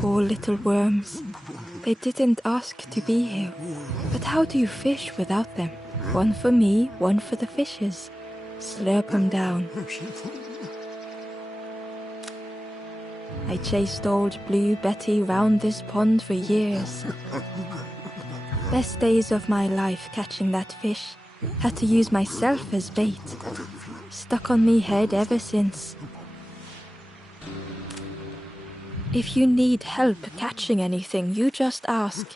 Poor little worms. They didn't ask to be here. But how do you fish without them? One for me, one for the fishes. Slurp 'em down. I chased old Blue Betty round this pond for years. Best days of my life catching that fish. Had to use myself as bait. Stuck on me head ever since. If you need help catching anything, you just ask.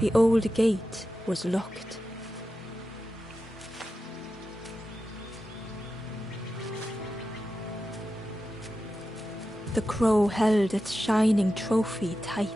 The old gate was locked. The crow held its shining trophy tight.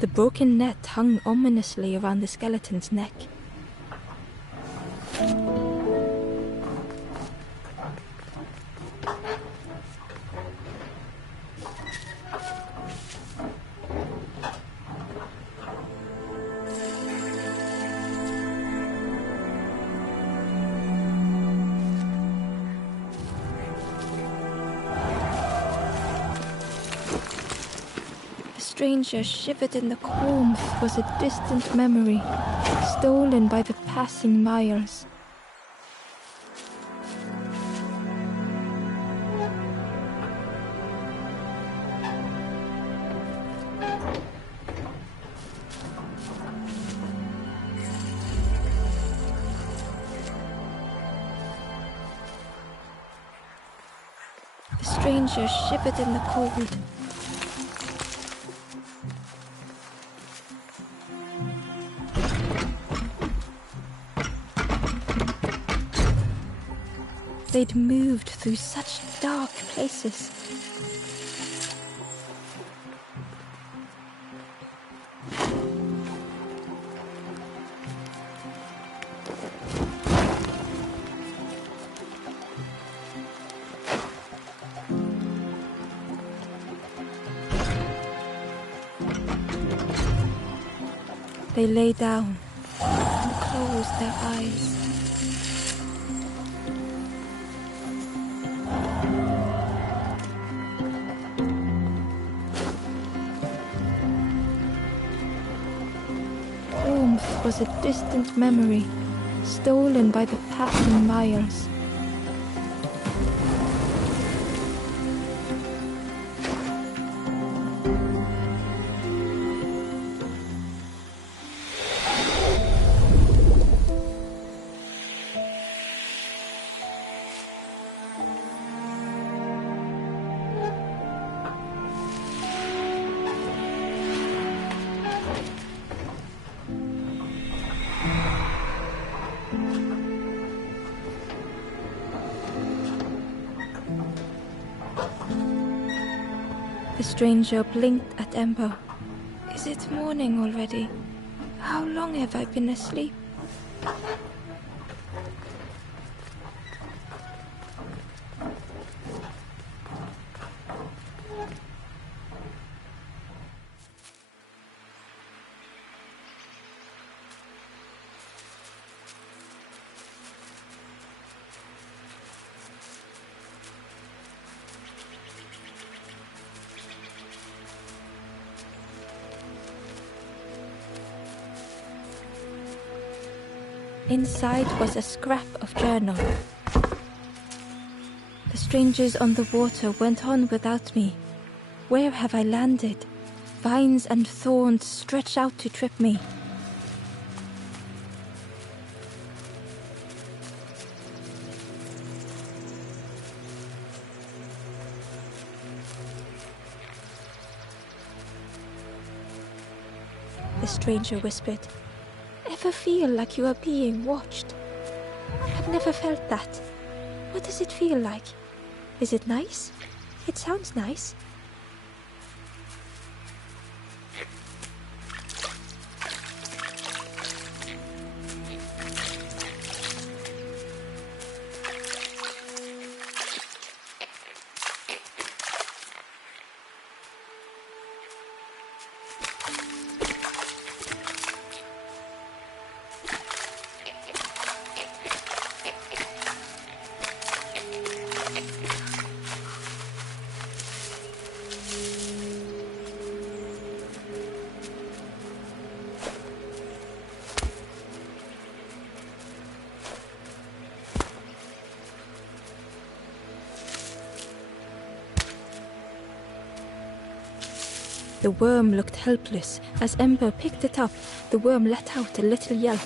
The broken net hung ominously around the skeleton's neck. The stranger shivered in the cold. It was a distant memory, stolen by the passing miles. The stranger shivered in the cold. They'd moved through such dark places. They lay down and closed their eyes. Warmth was a distant memory, stolen by the passing miles. The stranger blinked at Ember. Is it morning already? How long have I been asleep? Inside was a scrap of journal. The strangers on the water went on without me. Where have I landed? Vines and thorns stretch out to trip me. The stranger whispered, "Ever feel like you are being watched? I've never felt that. What does it feel like? Is it nice? It sounds nice." The worm looked helpless. As Ember picked it up, the worm let out a little yelp.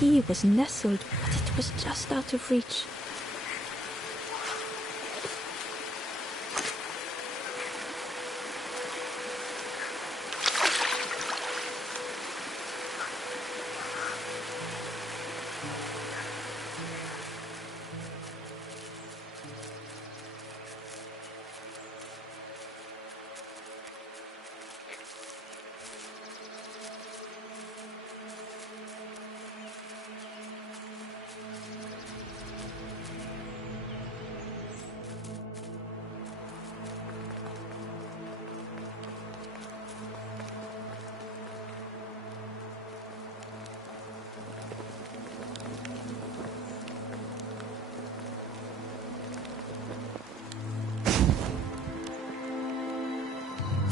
He was nestled, but it was just out of reach.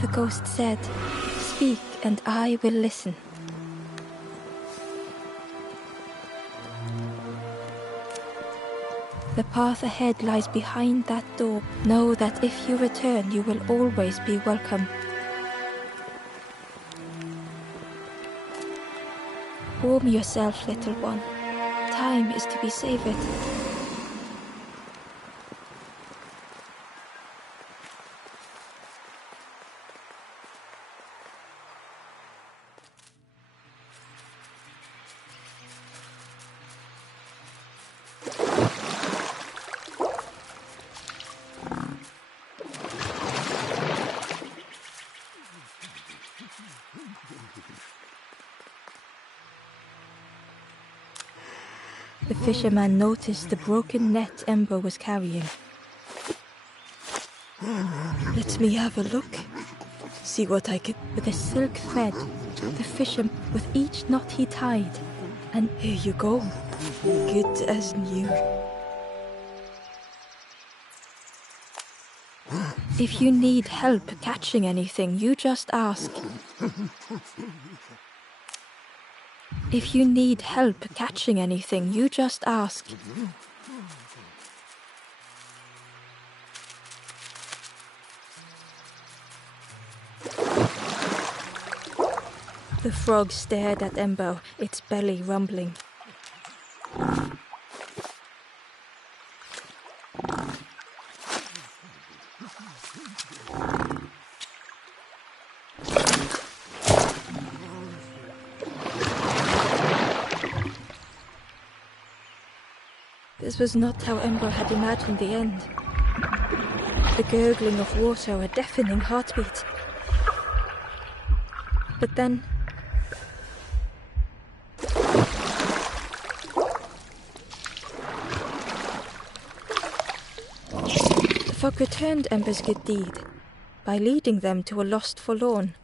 The ghost said, "Speak and I will listen." The path ahead lies behind that door. Know that if you return, you will always be welcome. Warm yourself, little one. Time is to be savored. The fisherman noticed the broken net Ember was carrying. Let me have a look. See what I can. With a silk thread, the fisherman with each knot he tied. And here you go. Good as new. If you need help catching anything, you just ask. If you need help catching anything, you just ask. The frog stared at Ember, its belly rumbling. This was not how Ember had imagined the end. The gurgling of water, a deafening heartbeat. But then... the frog returned Ember's good deed by leading them to a lost forlorn.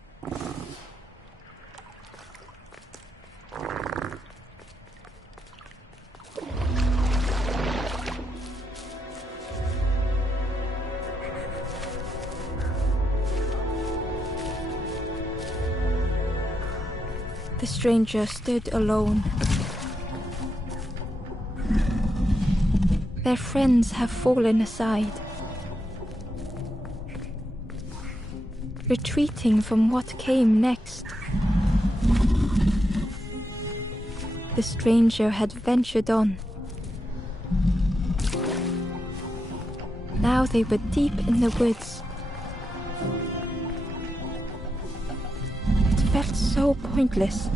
The stranger stood alone. Their friends have fallen aside, retreating from what came next. The stranger had ventured on. Now they were deep in the woods. It felt so pointless.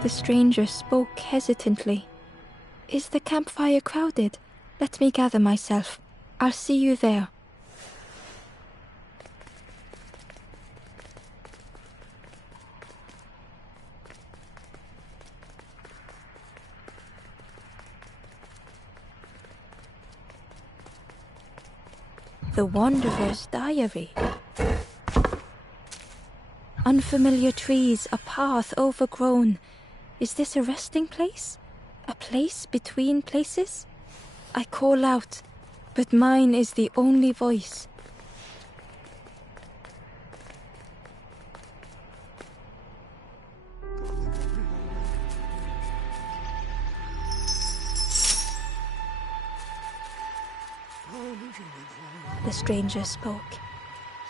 The stranger spoke hesitantly. Is the campfire crowded? Let me gather myself. I'll see you there. The Wanderer's Diary. Unfamiliar trees, a path overgrown. Is this a resting place? A place between places? I call out, but mine is the only voice. The stranger spoke.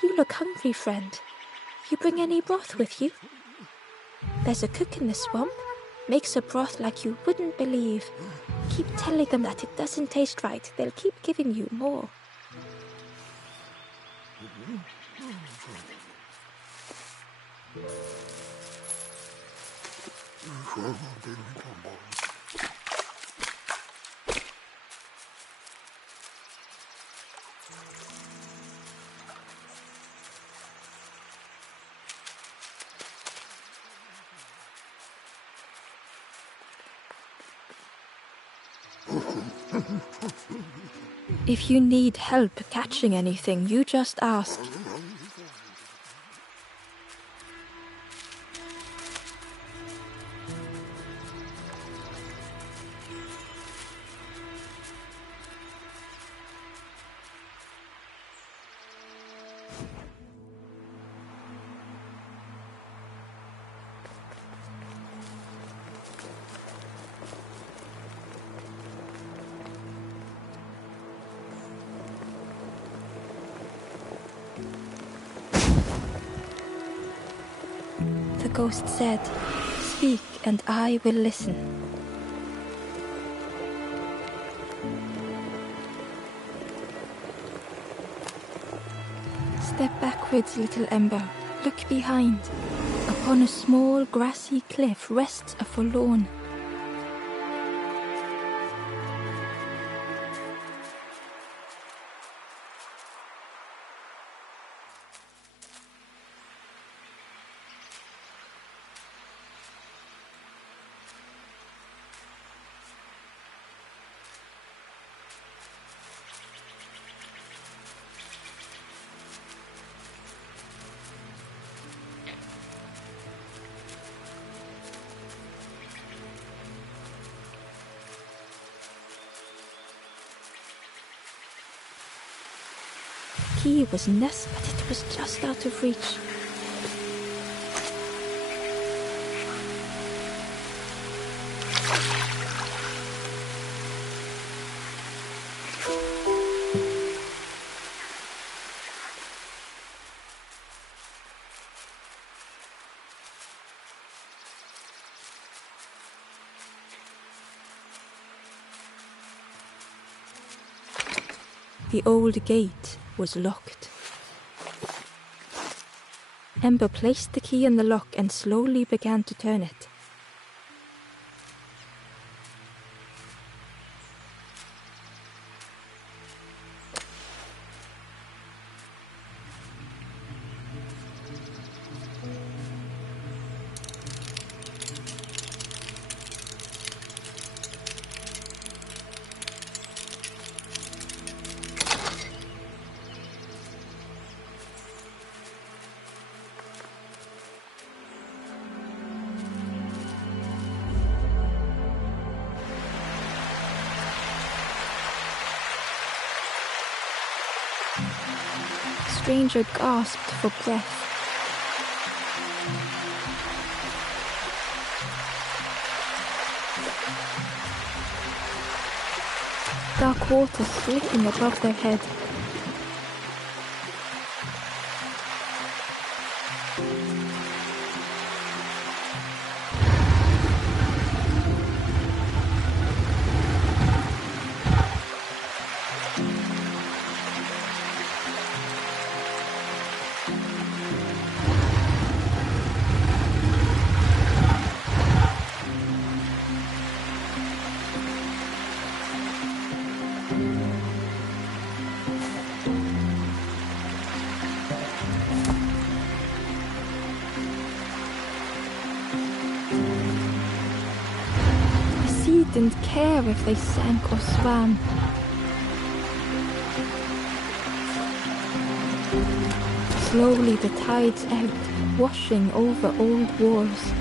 You look hungry, friend. You bring any broth with you? There's a cook in the swamp. Makes a broth like you wouldn't believe. Keep telling them that it doesn't taste right. They'll keep giving you more. If you need help catching anything, you just ask. ghost said, "Speak and I will listen." Step backwards, little Ember. Look behind. Upon a small grassy cliff rests a forlorn. Key was Ness, but it was just out of reach. The old gate was locked. Ember placed the key in the lock and slowly began to turn it. The stranger gasped for breath. Dark water slipping above their head. Didn't care if they sank or swam. Slowly the tides ebbed, washing over old walls.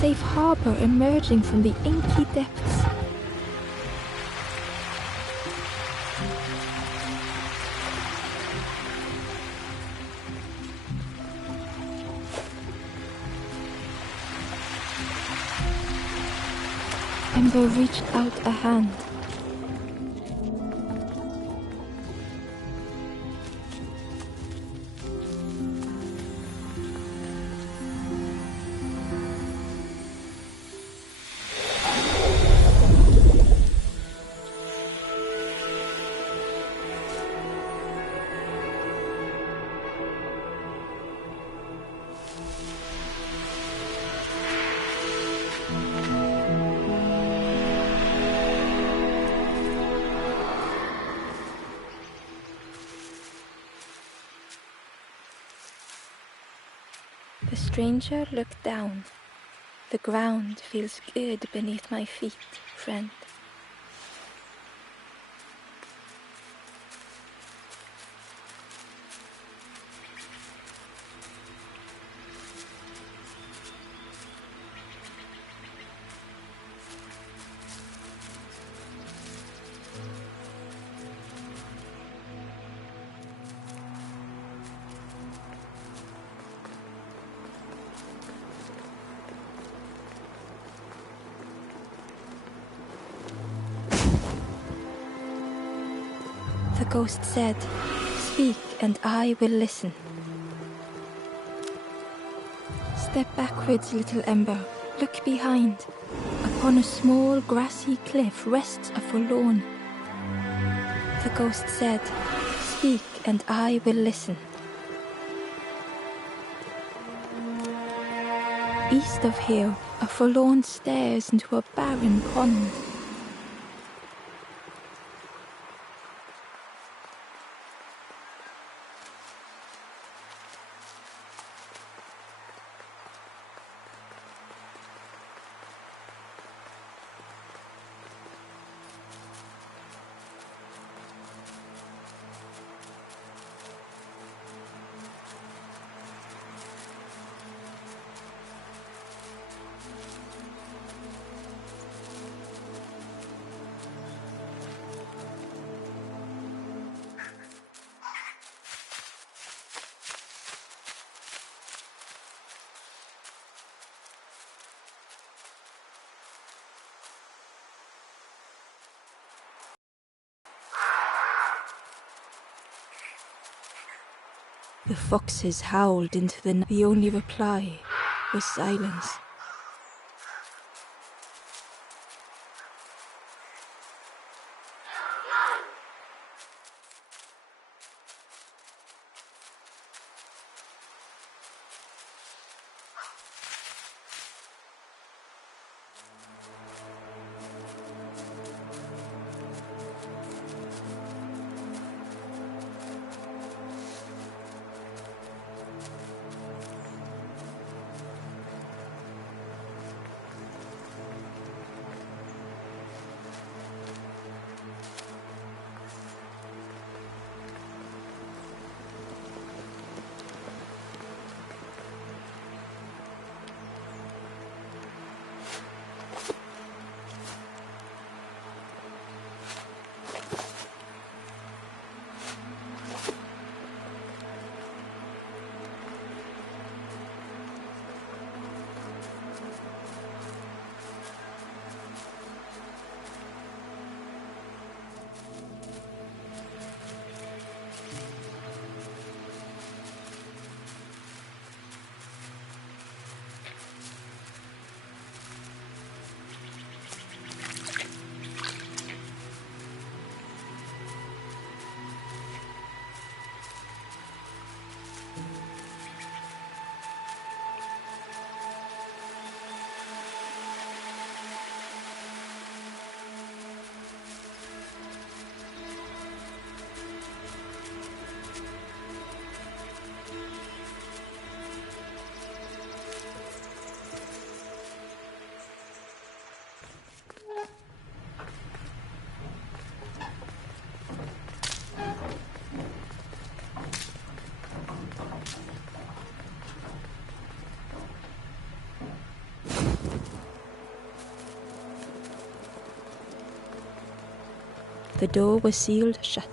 Safe harbor emerging from the inky depths. Ember reached out a hand. The stranger looked down. The ground feels good beneath my feet, friend. ghost said, "Speak and I will listen." Step backwards, little Ember, look behind. Upon a small grassy cliff rests a forlorn. The ghost said, "Speak and I will listen." East of here, a forlorn stares into a barren pond. The foxes howled into the night. The only reply was silence. The door was sealed shut.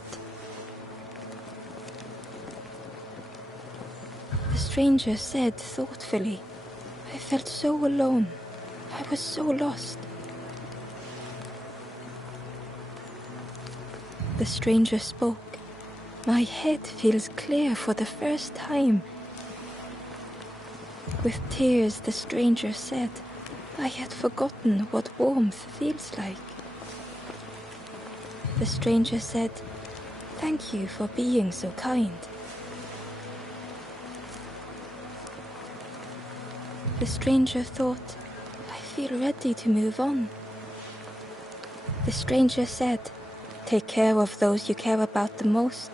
The stranger said thoughtfully, "I felt so alone. I was so lost." The stranger spoke. "My head feels clear for the first time." With tears, the stranger said, "I had forgotten what warmth feels like." The stranger said, "Thank you for being so kind." The stranger thought, "I feel ready to move on." The stranger said, "Take care of those you care about the most."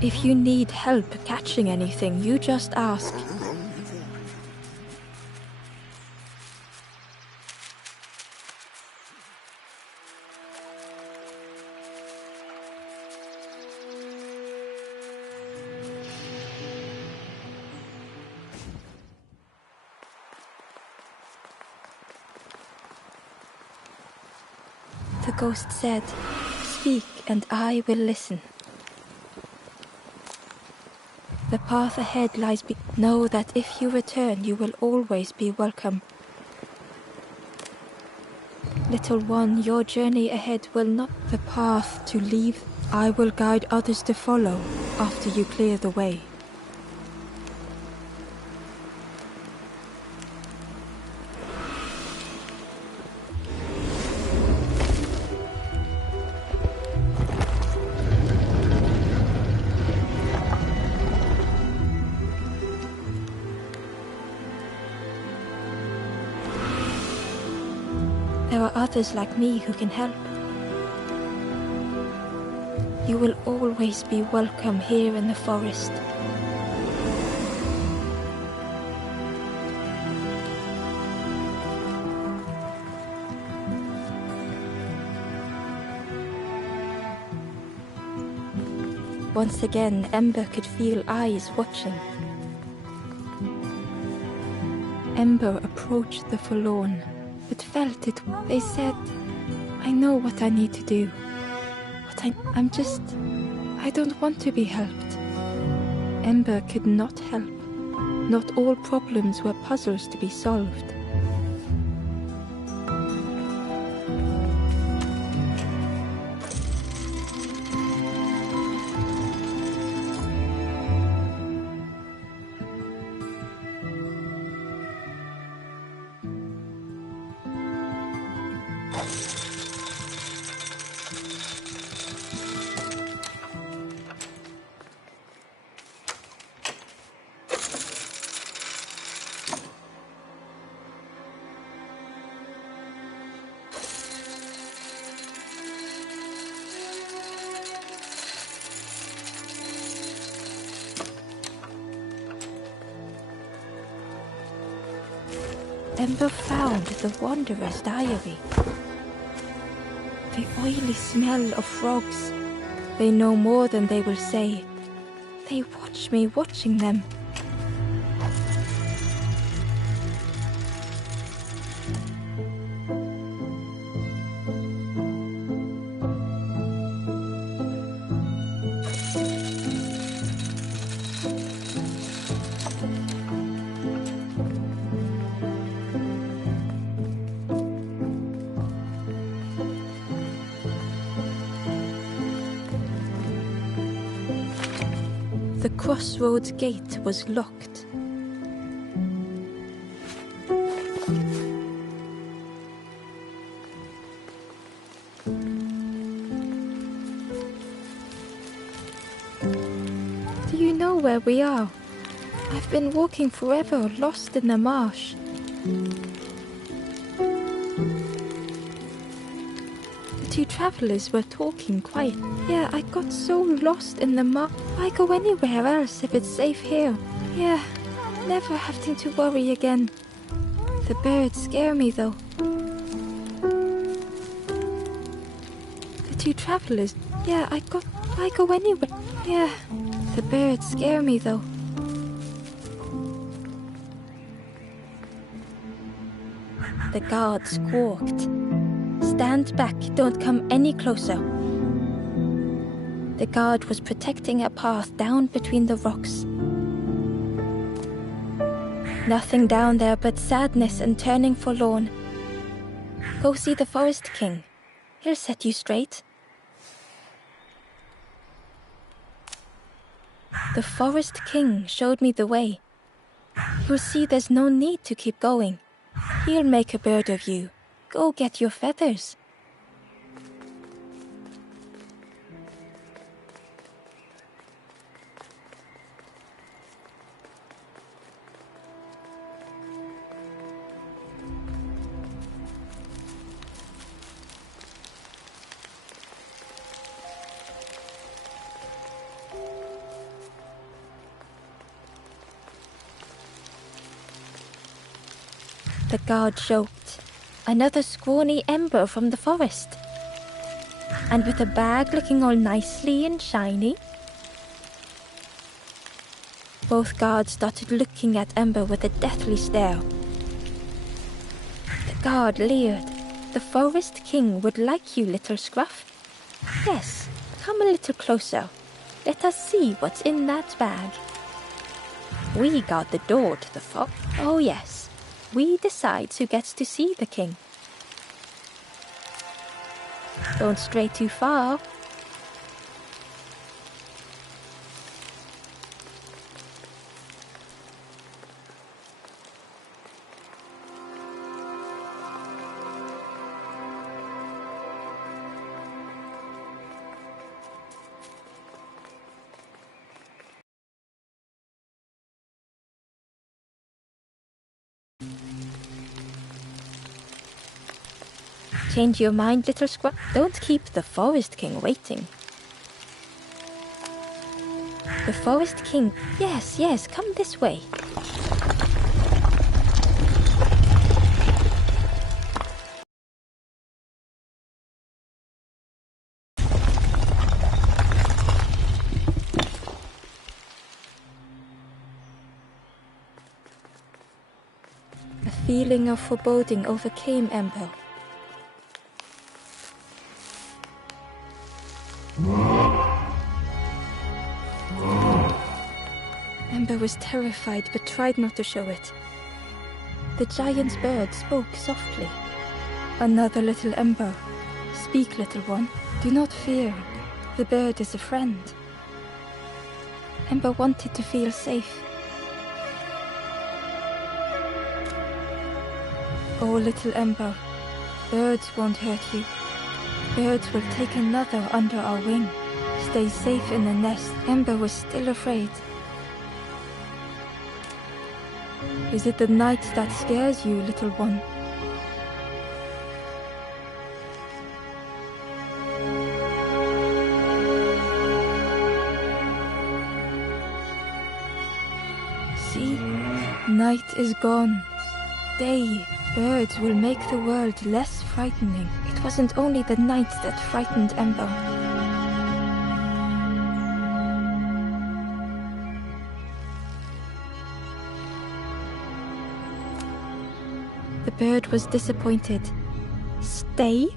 If you need help catching anything, you just ask. The ghost said, "Speak and I will listen." The path ahead lies know that if you return, you will always be welcome. Little one, your journey ahead will not the path to leave. I will guide others to follow after you clear the way. There are others like me who can help. You will always be welcome here in the forest. Once again, Ember could feel eyes watching. Ember approached the forlorn, but felt it. They said, "I know what I need to do. But I don't want to be helped." Ember could not help. Not all problems were puzzles to be solved. Ember found the Wanderer's diary. The oily smell of frogs. They know more than they will say. They watch me watching them. The crossroads gate was locked. Do you know where we are? I've been walking forever, lost in the marsh. The two travelers were talking quiet. Yeah, I got so lost in the marsh. Why go anywhere else if it's safe here? Yeah, never having to worry again. The birds scare me though. The two travelers. Yeah, why go anywhere? Yeah, the birds scare me though. The guard squawked. Stand back, don't come any closer. The guard was protecting a path down between the rocks. Nothing down there but sadness and turning forlorn. Go see the Forest King. He'll set you straight. The Forest King showed me the way. You'll see there's no need to keep going. He'll make a bird of you. Go get your feathers. The guard joked. Another scrawny ember from the forest. And with a bag looking all nicely and shiny. Both guards started looking at Ember with a deathly stare. The guard leered. The Forest King would like you, little Scruff. Yes, come a little closer. Let us see what's in that bag. We guard the door to the forest. Oh yes. We decide who gets to see the king. Don't stray too far. Change your mind, little Scruff. Don't keep the Forest King waiting. The Forest King... Yes, come this way. A feeling of foreboding overcame Ember. Ember was terrified but tried not to show it. The giant's bird spoke softly. Another little Ember. Speak, little one. Do not fear. The bird is a friend. Ember wanted to feel safe. Oh, little Ember. Birds won't hurt you. Birds will take another under our wing. Stay safe in the nest. Ember was still afraid. Is it the night that scares you, little one? See, night is gone. Day. Birds will make the world less frightening. It wasn't only the night that frightened Ember. The bird was disappointed. Stay?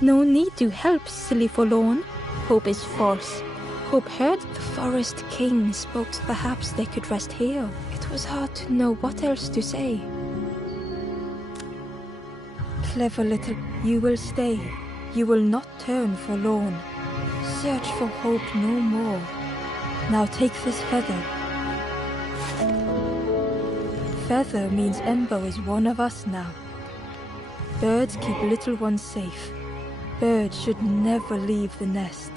No need to help, silly forlorn. Hope is false. Hope heard the Forest King spoke. Perhaps they could rest here. It was hard to know what else to say. Clever little, you will stay. You will not turn forlorn. Search for hope no more. Now take this feather. Feather means Ember is one of us now. Birds keep little ones safe. Birds should never leave the nest.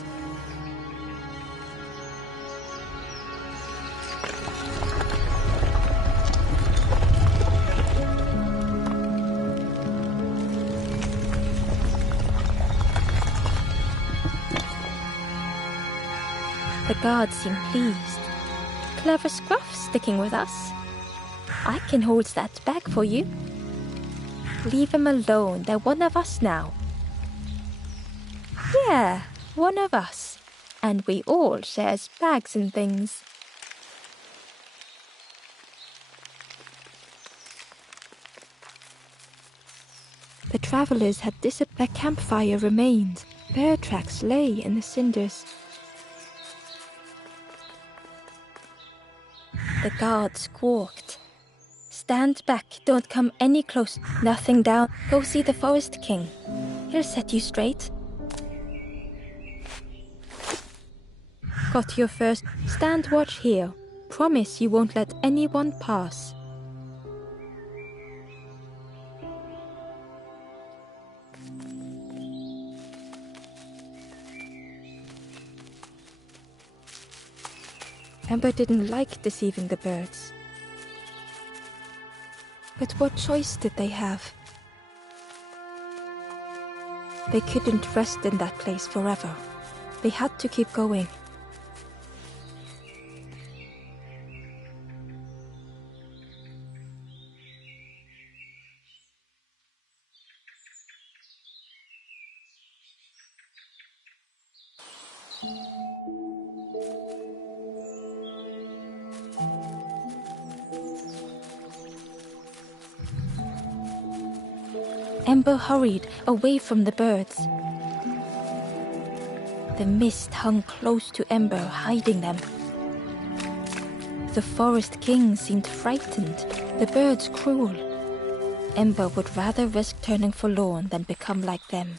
The guard seemed pleased. Clever Scruff sticking with us. I can hold that bag for you. Leave him alone, they're one of us now. Yeah, one of us. And we all shares bags and things. The travelers had disappeared. A campfire remained. Bear tracks lay in the cinders. The guard squawked. Stand back, don't come any close. Nothing down. Go see the Forest King. He'll set you straight. Got your first. Stand watch here. Promise you won't let anyone pass. Ember didn't like deceiving the birds. But what choice did they have? They couldn't rest in that place forever. They had to keep going. Ember hurried away from the birds. The mist hung close to Ember, hiding them. The Forest King seemed frightened, the birds cruel. Ember would rather risk turning forlorn than become like them.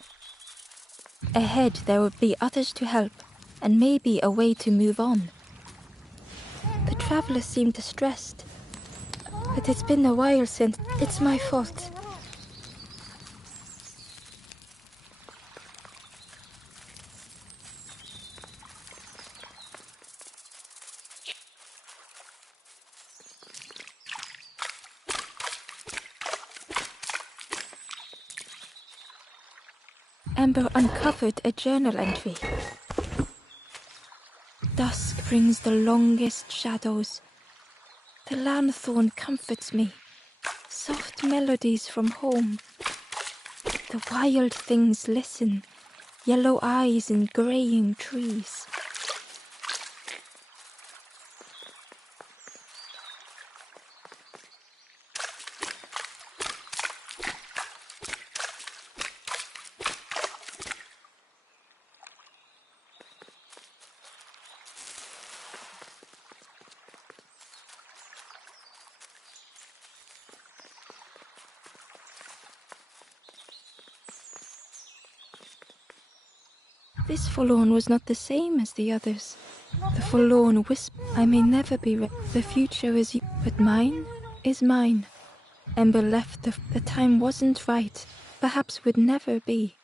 Ahead there would be others to help, and maybe a way to move on. The traveler seemed distressed. But it's been a while since. It's my fault. Ember uncovered a journal entry. Dusk brings the longest shadows. The lanthorn comforts me. Soft melodies from home. The wild things listen. Yellow eyes in graying trees. This forlorn was not the same as the others. The forlorn whisper, I may never be the future is you, but mine is mine. Ember left the time wasn't right, perhaps would never be.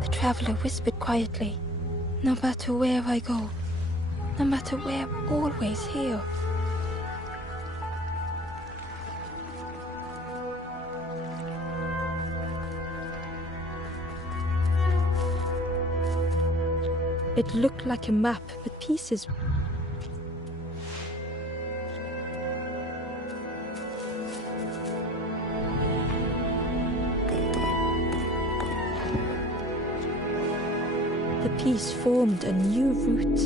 The traveler whispered quietly, no matter where I go, no matter where, always here. It looked like a map, but pieces. The piece formed a new route.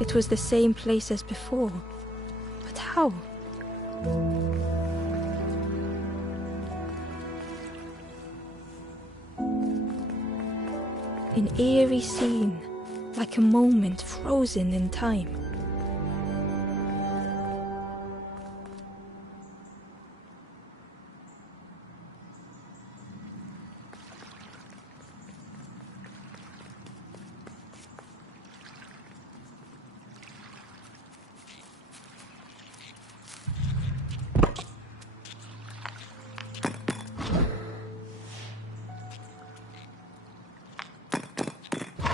It was the same place as before, but how? An eerie scene, like a moment frozen in time.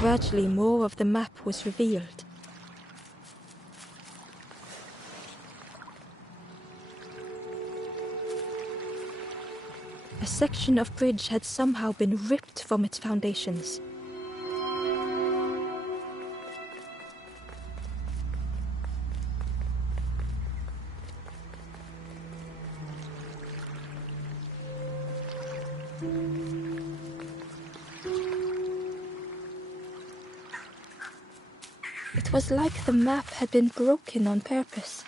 Gradually, more of the map was revealed. A section of bridge had somehow been ripped from its foundations. It was like the map had been broken on purpose.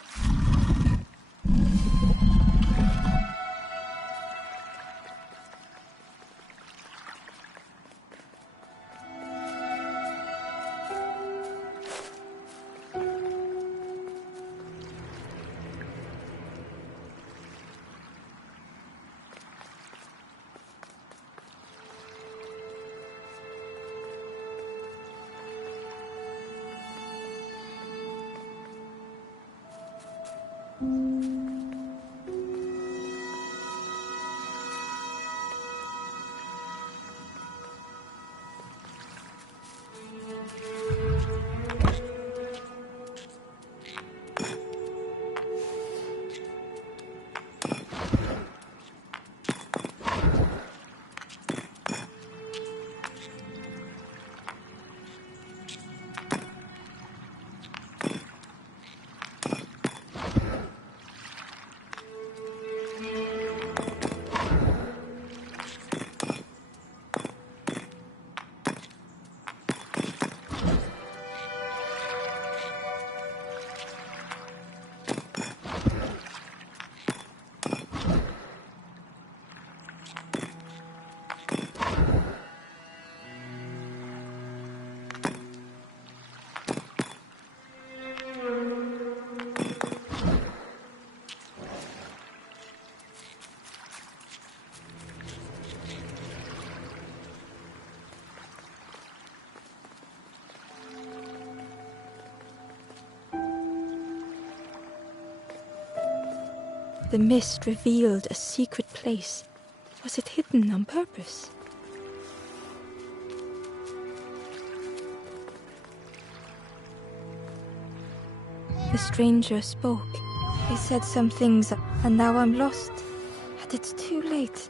The mist revealed a secret place. Was it hidden on purpose? The stranger spoke. He said some things, and now I'm lost. And it's too late.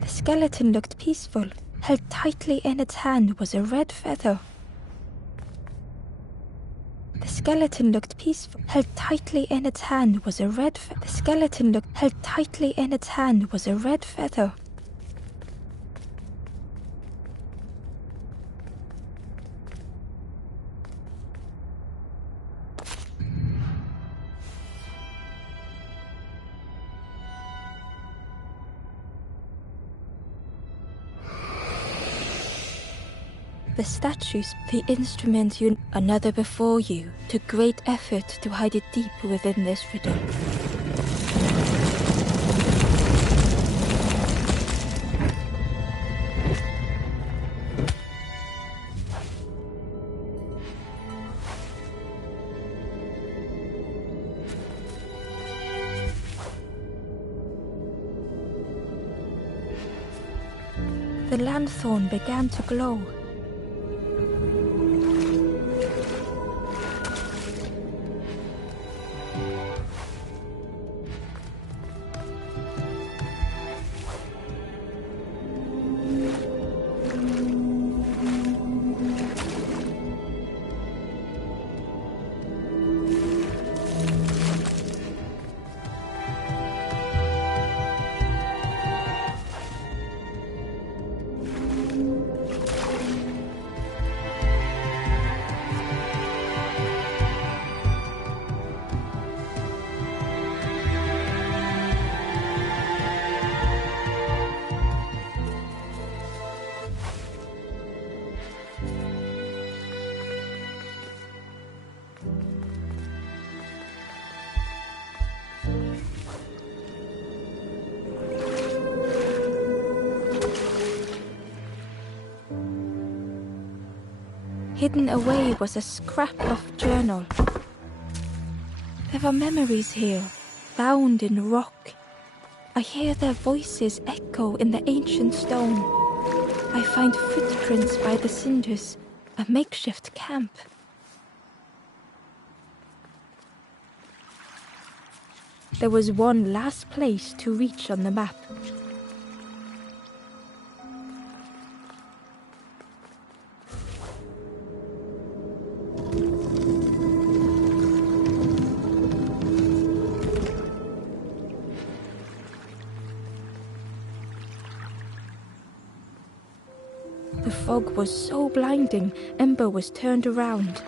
The skeleton looked peaceful. Held tightly in its hand was a red feather. The skeleton looked peaceful. Held tightly in its hand was a red feather. The skeleton looked held tightly in its hand was a red feather. The statues, the instrument another before you, took great effort to hide it deep within this riddle. The lanthorn began to glow. Hidden away was a scrap of journal. There are memories here, bound in rock. I hear their voices echo in the ancient stone. I find footprints by the cinders, a makeshift camp. There was one last place to reach on the map. The fog was so blinding, Ember was turned around.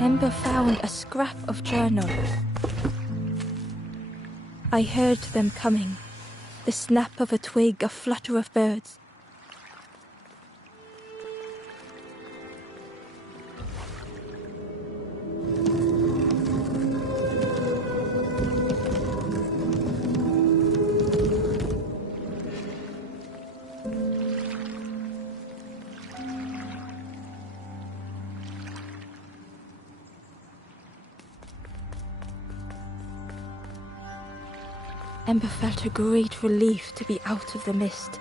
Ember found a scrap of journal. I heard them coming. The snap of a twig, a flutter of birds. Ember felt a great relief to be out of the mist.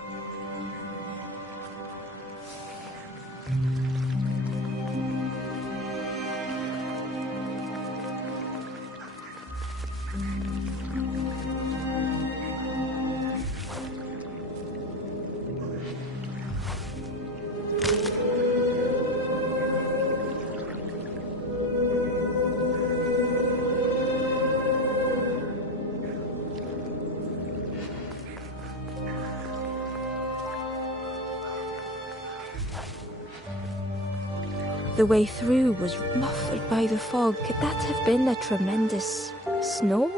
The way through was muffled by the fog. Could that have been a tremendous snow?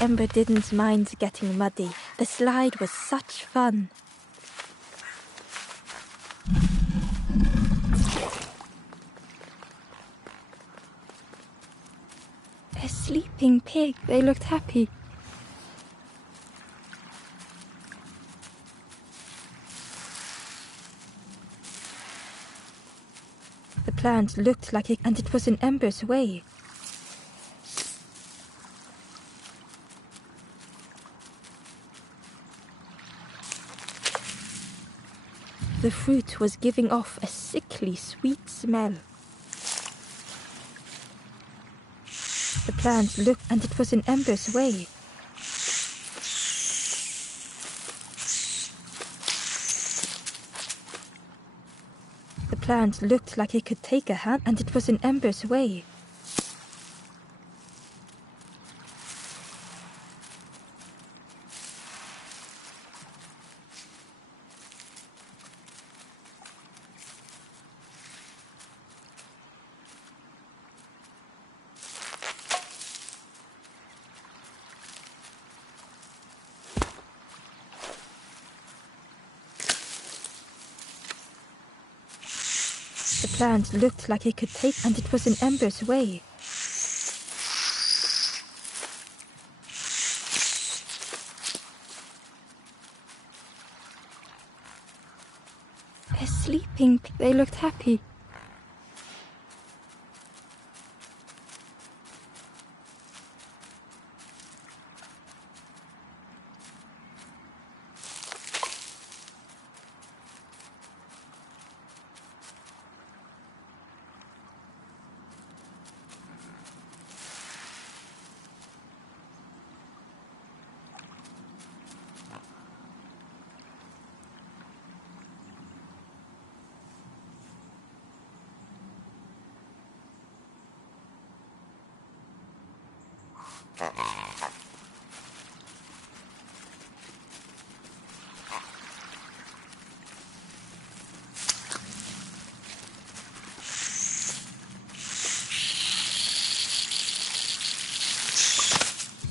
Ember didn't mind getting muddy. The slide was such fun. A sleeping pig. They looked happy. The plant looked like and it was in Ember's way. The fruit was giving off a sickly sweet smell. The plant looked and it was in Ember's way. The plant looked like it could take a hand and it was in Ember's way. The plant looked like it could take and it was in Ember's way. A sleeping pig. They looked happy.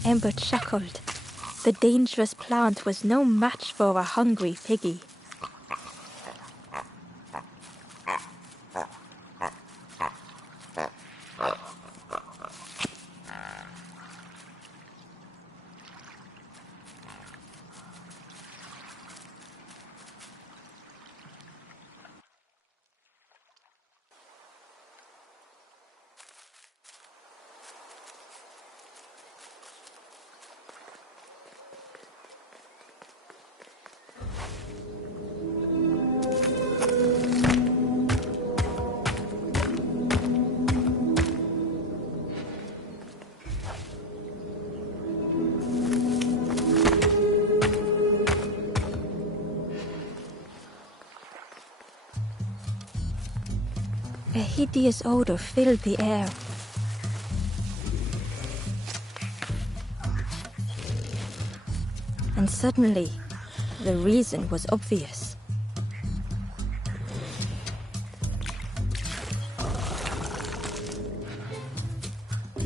Ember chuckled. The dangerous plant was no match for a hungry piggy. A hideous odor filled the air. And suddenly, the reason was obvious. The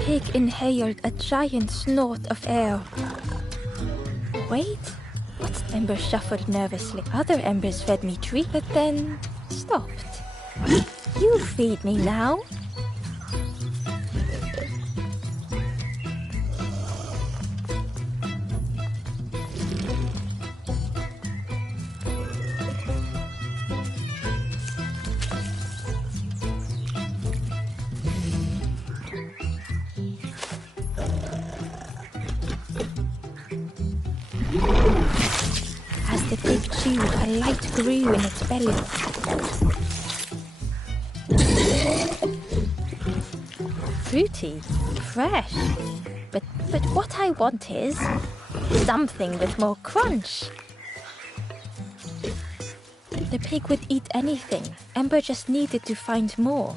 pig inhaled a giant snort of air. Wait. What? Ember shuffled nervously. Other embers fed me treat, but then stopped. You feed me now. As the pig chewed, a light grew in its belly. Fruity, fresh. But what I want is something with more crunch. The pig would eat anything. Ember just needed to find more.